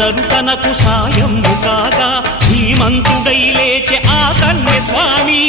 అందరు తనకు సాయం కాగా ధీమంతుడై లేచే ఆ కన్య స్వామి.